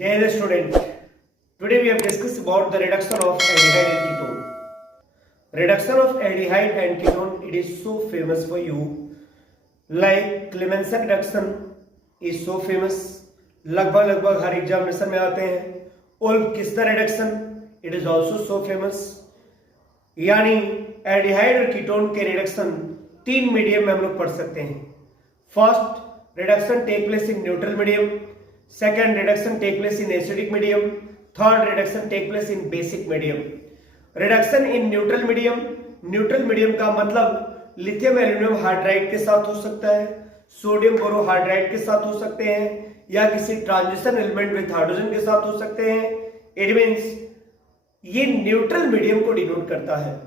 Dear student, today we have discussed about the reduction of aldehyde and ketone. Reduction of aldehyde and ketone, it is so famous for you. Like Clemmensen reduction is so famous. लगभग हर examination में आते हैं. Olff-Kishner reduction, it is also so famous. यानी aldehyde और ketone के reduction तीन medium में हम लोग पढ़ सकते हैं. First reduction take place in neutral medium, second reduction take place in acidic medium, third reduction take place in basic medium. Reduction in neutral medium, neutral medium का मतलब लिथियम एल्यूमिनियम हाइड्राइड के साथ हो सकता है, सोडियम बोरोहाइड्राइड के साथ हो सकते हैं, या किसी ट्रांजिशन एलिमेंट विद हाइड्रोजन के साथ हो सकते हैं. इट मींस ये न्यूट्रल मीडियम को डिनोट करता है.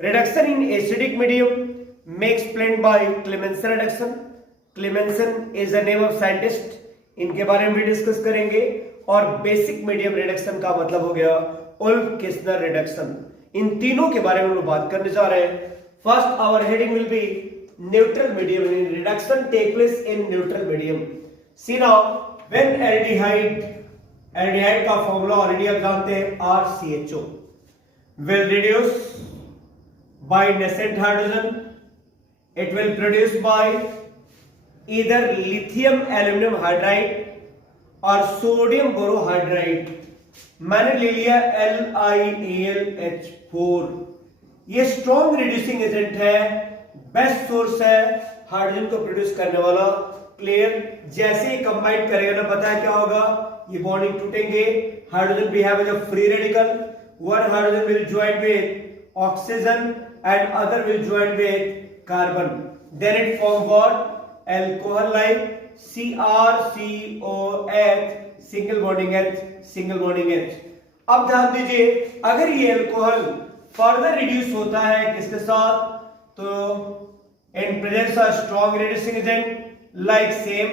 रिडक्शन इन एसिडिक मीडियम में explained bye Clemmensen reduction. Clemmensen is a name of scientist, इनके बारे में भी डिस्कस करेंगे. और बेसिक मीडियम रिडक्शन का मतलब हो गया ओल्फ-किश्नर रिडक्शन. इन तीनों के बारे में हम लोग बात करने जा रहे हैं. First our heading will be neutral medium. Reduction take place in neutral medium. See now when aldehyde का फॉर्मूला ऑलरेडी आप जानते हैं, RCHO will reduce by nascent hydrogen. It will produce by either lithium aluminum hydride और sodium borohydride. मैंने ले लिया LiAlH4. ये strong reducing agent है, बेस्ट सोर्स है हाइड्रोजन को प्रोड्यूस करने वाला. क्लियर? जैसे ही कंबाइन करेगा ना, पता है क्या होगा, ये बॉन्डिंग टूटेंगे. Hydrogen behave as a free radical. One hydrogen will join with oxygen and other will join with carbon. Then it form what? Alcohol like CrCOH, single bonding H, single bonding H. अब ध्यान दीजिए, अगर ये alcohol further reduce होता है किसके साथ, तो इन presence of strong reducing agent like same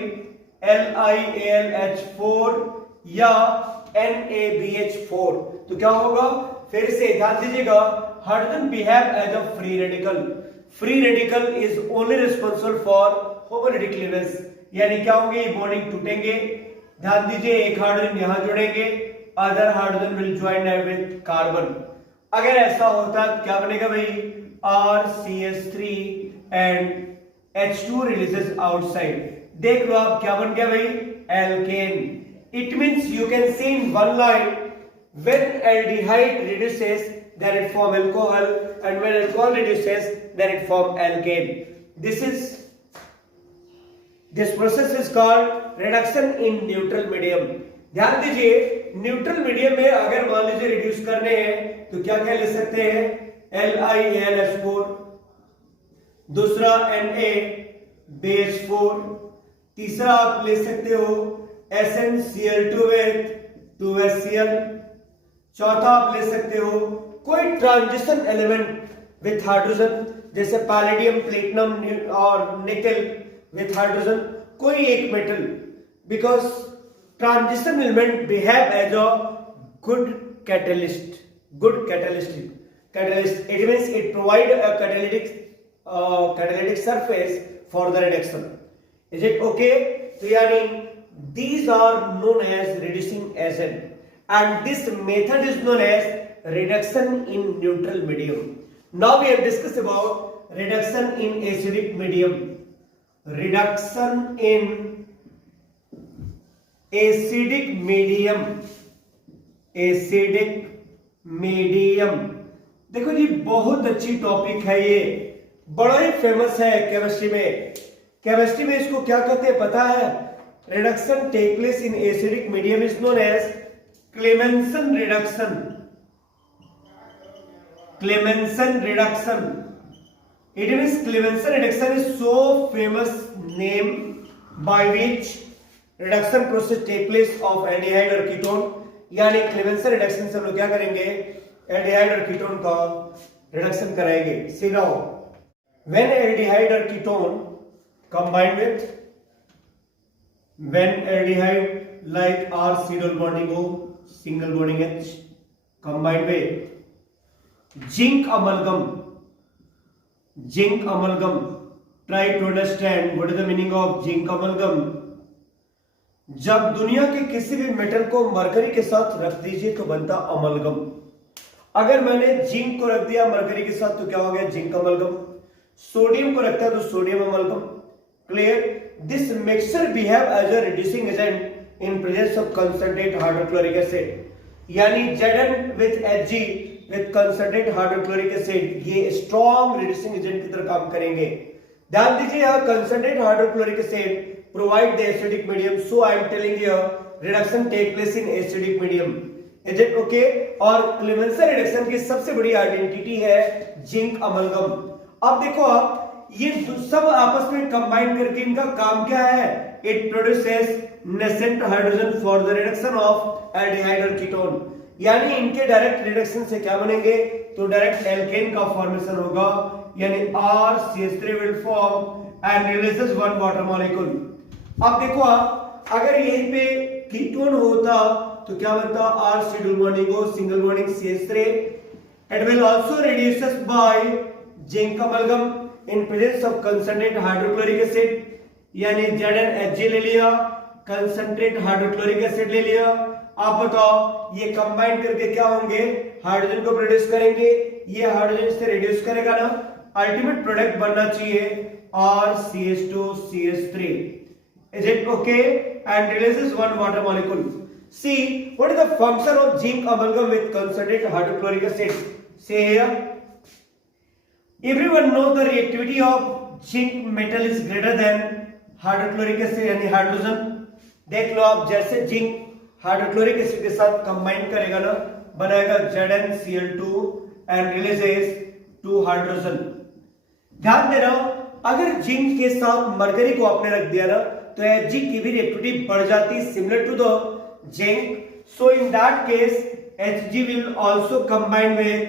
LiAlH4 या NaBH4, तो क्या होगा? फिर से ध्यान दीजिएगा, hydrogen behave as a free radical. Free radical is only responsible for homolytic cleavage. यानी क्या होंगे? ये बॉन्डिंग टूटेंगे. ध्यान दीजिए, एक हाइड्रोजन यहां जुड़ेंगे, other hydrogen will join with carbon. अगर ऐसा होता तो क्या बनेगा भाई? RCH3 and H2 releases outside. देख लो आप, क्या बन गया भाई? Alkane. It means you can see in one line, when aldehyde reduces then it form alcohol, and when alcohol reduces then it form alkane. This process is called reduction in neutral medium. ध्यान दीजिए, neutral medium में अगर मान लीजिए reduce करने हैं तो क्या क्या ले सकते हैं? LiAlH4, दूसरा NaBH4, तीसरा आप ले सकते हो SnCl2 with 2HCl, चौथा आप ले सकते हो कोई ट्रांजिशन एलिमेंट विथ हाइड्रोजन, जैसे पैलेडियम, प्लेटिनम और निकल विथ हाइड्रोजन, कोई एक metal. Because transition element behave as a good catalyst. It means it provide a catalytic surface for the reduction. Is it okay? तो यानी these are known as reducing agent, and this method is known as reduction in neutral medium. Now we have discussed about reduction in acidic medium. Reduction in acidic medium. देखो जी, बहुत अच्छी topic है ये, बड़ा ही famous है chemistry में. Chemistry में इसको क्या कहते हैं पता है? Reduction take place in acidic medium is known as Clemmensen reduction. It means Clemmensen reduction is so famous name by which reduction process take place of aldehyde और ketone. यानी Clemmensen reduction से हम लोग क्या करेंगे? एल्डिहाइड और ketone का reduction कराएंगे. See now, when aldehyde और ketone combined with, when aldehyde like R double bonding O, single bonding H, combined with zinc amalgam. Try to understand what is the meaning of zinc amalgam. जब दुनिया के किसी भी metal को mercury के साथ रख दीजिए तो बनता अमलगम। अगर मैंने जिंक को रख दिया मरकरी के साथ तो क्या हो गया, जिंक अमलगम। सोडियम को रखता है तो sodium amalgam. Clear? This mixture behave as a reducing agent in presence of concentrate hydrochloric acid. यानी Zn with Hg with concentrate hydrochloric acid, ये स्ट्रॉन्ग रिड्यूसिंग एजेंट की तरह काम करेंगे। ध्यान दीजिए, यहां concentrate hydrochloric acid provide the acidic medium, so I am telling you reduction take place in acidic medium. Is it okay? और Clemmensen reduction की सबसे बड़ी आइडेंटिटी है जिंक अमलगम। अब देखो आप, ये सब आपस में कंबाइन करके इनका काम क्या है? It produces nascent hydrogen for the reduction of aldehyde और कीटोन। यानी इनके डायरेक्ट रिडक्शन से क्या बनेंगे? तो डायरेक्ट एल्केन का फॉर्मेशन होगा, यानी RCH3 will form and releases one water molecule. अब देखो आप, अगर यहीं पे कीटोन होता तो क्या बनता? R single bonding O single bonding CH3. It will also reduces by zinc amalgam in presence of concentrate hydrochloric acid. यानी ZnHg ले लिया, कंसंट्रेट हाइड्रोक्लोरिक एसिड ले लिया। आप बताओ ये कंबाइन करके क्या होंगे? हाइड्रोजन को प्रोड्यूस करेंगे। ये हाइड्रोजन से रिड्यूस करेगा ना, अल्टीमेट प्रोडक्ट बनना चाहिए RCH2 CH3. Is it okay? And releases one water molecule. See, what is the function of zinc amalgam with concentrated hydrochloric acid? Say here. Everyone knows the reactivity of zinc metal is greater than hydrochloric acid यानी hydrogen. देख लो आप, जैसे zinc hydrochloric acid के साथ combine करेगा ना, बनाएगा ZnCl2 and releases 2 hydrogen. ध्यान देना, अगर जिंक के साथ मरकरी को आपने रख दिया ना तो Hg की भी रिएक्टिविटी बढ़ जाती, similar to the zinc. So in that case Hg will also combine with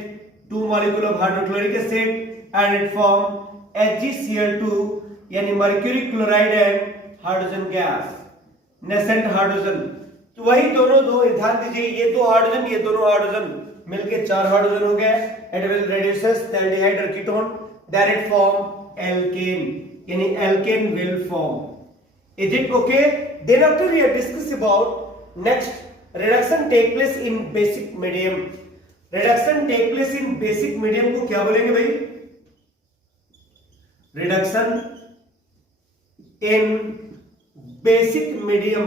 2 molecule of hydrochloric acid and it form HgCl2 यानी mercury chloride and hydrogen gas, nascent hydrogen. तो वही दोनों दो, ध्यान दीजिए, ये दो हाइड्रोजन, ये दोनों हाइड्रोजन मिलके 4 हाइड्रोजन हो गए। It will reduces the aldehyde और ketone, then it form alkane, यानी alkane will form. Is it okay? Then after we have discussed about next reduction take place in basic medium. Reduction take place in basic medium को क्या बोलेंगे भाई? Reduction in basic medium.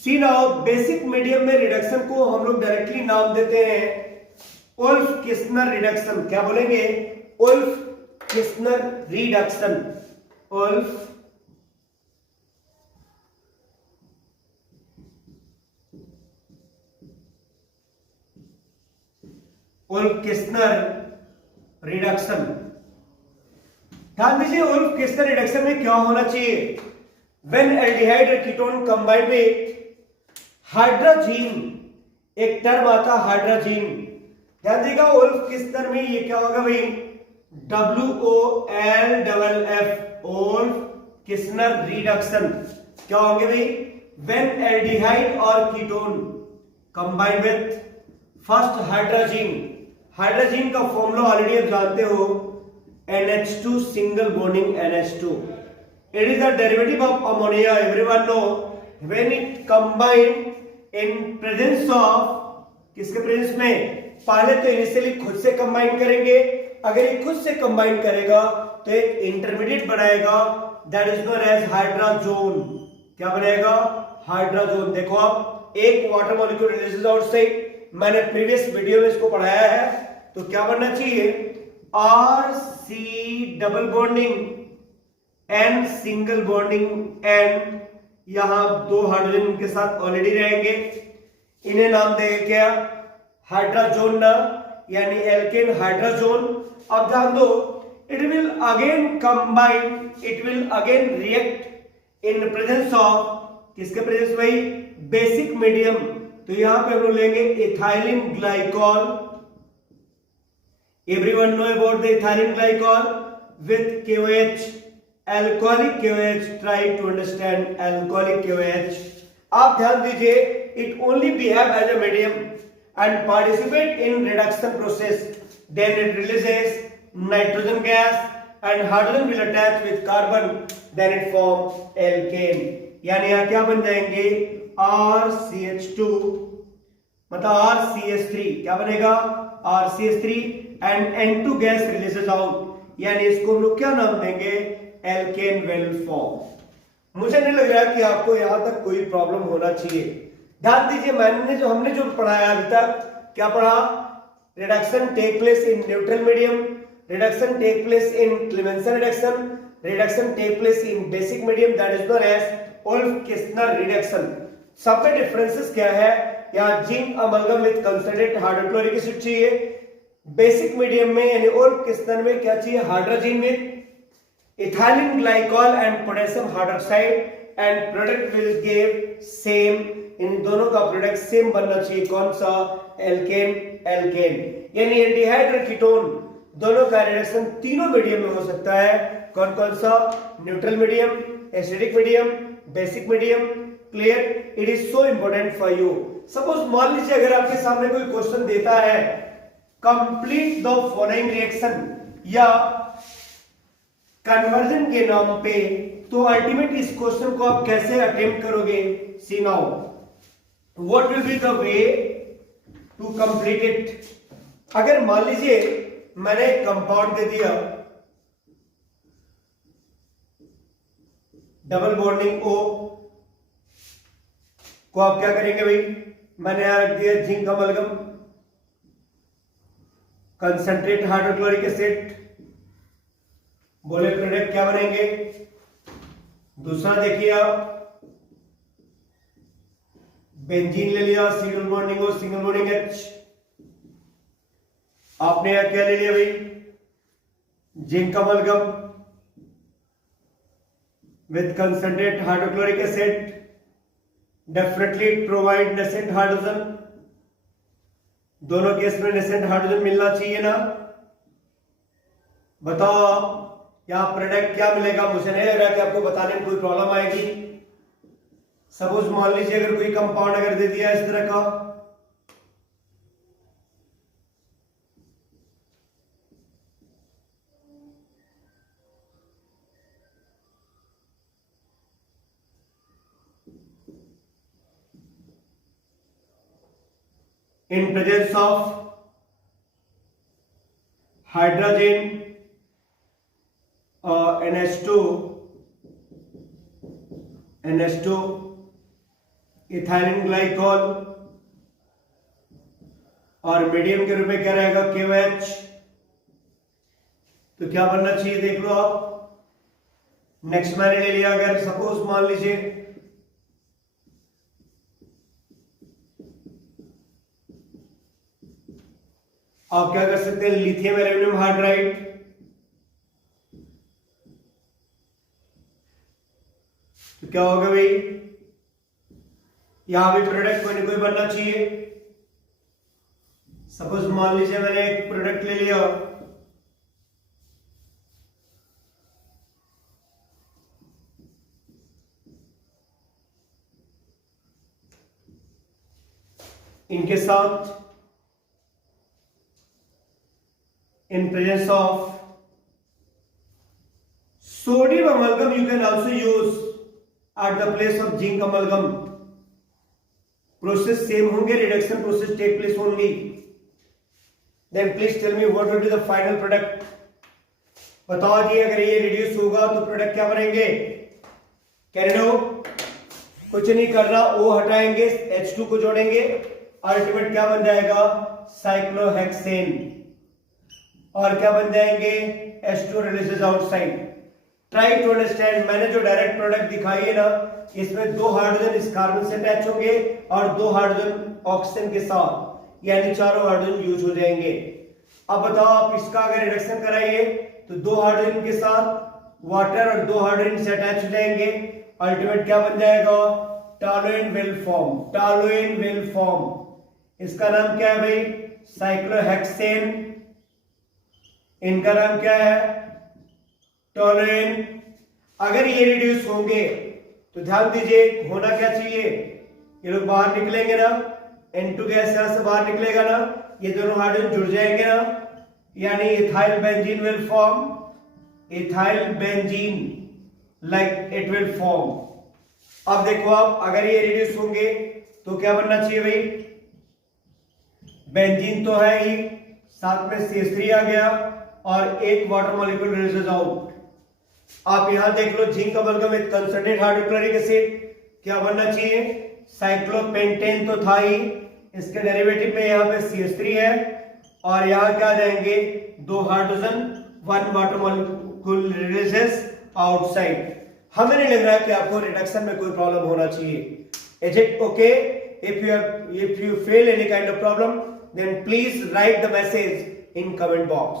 See now, basic medium में reduction को हम लोग directly नाम देते हैं Wolff-Kishner reduction. क्या बोलेंगे? Wolff-Kishner reduction. Wolff-Kishner reduction. ध्यान दीजिए, Wolff-Kishner रिडक्शन में क्या होना चाहिए? When एल्डिहाइड और कीटोन कंबाइन विद हाइड्रोजीन, एक टर्म आता हाइड्रोजीन। ध्यान दीजिएगा, Wolff-Kishner में ये क्या होगा भाई? WOLFF, Wolff-Kishner reduction. क्या होंगे भाई? When एल्डिहाइड और ketone combine with first hydrazine, hydrazine का फॉर्मूला ऑलरेडी आप जानते हो, NH2 single bonding NH2. It is the derivative of ammonia, everyone know. When it combine in presence of, किसके presence में? पहले तो इनिशियली खुद से कंबाइन करेंगे। अगर ये खुद से कंबाइन करेगा तो एक इंटरमीडिएट बनाएगा, that is known as hydrazone. क्या बनाएगा? हाइड्रोजोन। देखो आप, एक वाटर मॉलिक्यूल रिलीजेस आउटसाइड, मैंने प्रीवियस वीडियो में इसको पढ़ाया है। तो क्या बनना चाहिए? RC double bonding N single bonding N, यहां 2 हाइड्रोजन के साथ ऑलरेडी रहेंगे, इन्हें नाम देंगे क्या? हाइड्रोजोन ना, यानी एल्केन हाइड्रोजोन। अब ध्यान दो, it will again combine, it will again react in presence of, किसके प्रेजेंस भाई? Basic medium. तो यहां पे हम लोग लेंगे ethylene glycol. Everyone know about the ethylene glycol with KOH, alcoholic KOH। Try to understand alcoholic KOH। आप ध्यान दीजिए, it only behave as a medium and participate in reduction process, then it releases nitrogen gas and hydrogen will attach with carbon, then it form alkane. यानी यहाँ क्या बन जाएंगे RCH2 मतलब RCH3 क्या बनेगा RCH3 and N2 gas releases out यानी इसको हम लोग क्या नाम देंगे एल्केन वेल फॉर्म। मुझे नहीं लग रहा कि आपको यहां तक कोई प्रॉब्लम होना चाहिए। ध्यान दीजिए हमने जो पढ़ाया अभी तक क्या पढ़ा reduction take place in neutral medium, reduction take place in Clemmensen reduction take place in basic medium that is known as Wolff-Kistner reduction। सब में डिफरेंसेस क्या है, यहाँ zinc amalgam with concentrate hydrochloric acid चाहिए, बेसिक मीडियम में यानी Wolff-Kistner में क्या चाहिए hydrogen with ethylene glycol and potassium hydroxide and product will give same, इन दोनों का प्रोडक्ट सेम बनना चाहिए कौन सा एल्केन यानी एल्डिहाइड और कीटोन दोनों का रिडक्शन तीनों मीडियम में हो सकता है। कौन कौन सा neutral medium, acidic medium, basic medium. Clear, it is so important for you. Suppose मान लीजिए अगर आपके सामने कोई क्वेश्चन देता है कंप्लीट द फॉलोइंग रिएक्शन या कन्वर्जन के नाम पे, तो अल्टीमेट इस क्वेश्चन को आप कैसे अटेम्प्ट करोगे। See now what will be the way to complete it. अगर मान लीजिए मैंने कंपाउंड दे दिया डबल बॉन्डिंग O को आप क्या करेंगे भाई, मैंने यहां रख दिया zinc amalgam concentrate hydrochloric acid, बोले प्रोडक्ट क्या बनेंगे। दूसरा देखिए आप बेंजीन ले लिया single bonding O single bonding H, आपने यहां क्या ले लिया भाई zinc amalgam with concentrate hydrochloric acid, definitely provide nascent hydrogen, दोनों केस में नेसेंट हाइड्रोजन मिलना चाहिए ना। बताओ यहां प्रोडक्ट क्या मिलेगा, मुझे नहीं लग रहा कि आपको बताने में कोई प्रॉब्लम आएगी। सपोज मान लीजिए अगर कोई कंपाउंड अगर दे दिया इस तरह का, in presence of hydrogen NH2 ethylene glycol और मीडियम के रूप में क्या रहेगा KOH, तो क्या बनना चाहिए देख लो आप। नेक्स्ट मैंने ले लिया अगर सपोज मान लीजिए आप क्या कर सकते हैं लिथियम एल्यूमिनियम हाइड्राइड, तो क्या होगा भाई यहां भी प्रोडक्ट कोई ना कोई बनना चाहिए। सपोज मान लीजिए मैंने एक प्रोडक्ट ले लिया इनके साथ in presence of sodium amalgam, you can also use at the place of zinc amalgam, process same होंगे, reduction process take place only। then please tell me what will be the final product। बताओ जी अगर ये reduce होगा तो product क्या बनेंगे, can you know, कुछ नहीं करना, O हटाएंगे H2 को जोड़ेंगे, अल्टीमेट क्या बन जाएगा साइक्लोहेक्सेन, और क्या बन जाएंगे H2 releases outside. Try to understand, मैंने जो डायरेक्ट प्रोडक्ट दिखाई है ना इसमें 2 हाइड्रोजन इस कार्बन से अटैच होंगे और 2 हाइड्रोजन ऑक्सीजन के साथ, यानी चारों हाइड्रोजन यूज हो जाएंगे। अब बताओ आप इसका अगर रिडक्शन कराइए तो 2 हाइड्रोजन के साथ वाटर और 2 हाइड्रोजन से अटैच हो जाएंगे, अल्टीमेट क्या बन जाएगा टॉलुएंट वेल फॉर्म, टॉलुएंट वेल फॉर्म। इसका नाम क्या है भाई साइक्लोहेक्सेन, इनका नाम क्या है टॉलुएंट। अगर ये रिड्यूस होंगे तो ध्यान दीजिए होना क्या चाहिए, ये लोग बाहर निकलेंगे ना, N2 गैस यहां से बाहर निकलेगा ना, ये दोनों हाइड्रोजन जुड़ जाएंगे ना, यानी ethyl benzene will form, ethyl benzene like it will form. अब देखो आप, अगर ये रिड्यूस होंगे तो क्या बनना चाहिए भाई, बेंजीन तो है ही, साथ में CH3 आ गया और एक वाटर मॉलिक्यूल रिड्यूसेस आउट। आप यहां देख लो, zinc amalgam with concentrated hydrochloric acid, क्या बनना चाहिए, साइक्लोपेंटेन तो था ही, इसके डेरिवेटिव में यहां पे CH3 है और यहां क्या जाएंगे, 2 hydrogen 1 water molecule reduces outside. हमें नहीं लग रहा है कि आपको रिडक्शन में कोई प्रॉब्लम होना चाहिए। Is it okay? if you feel any kind of problem, then please write the message in comment box.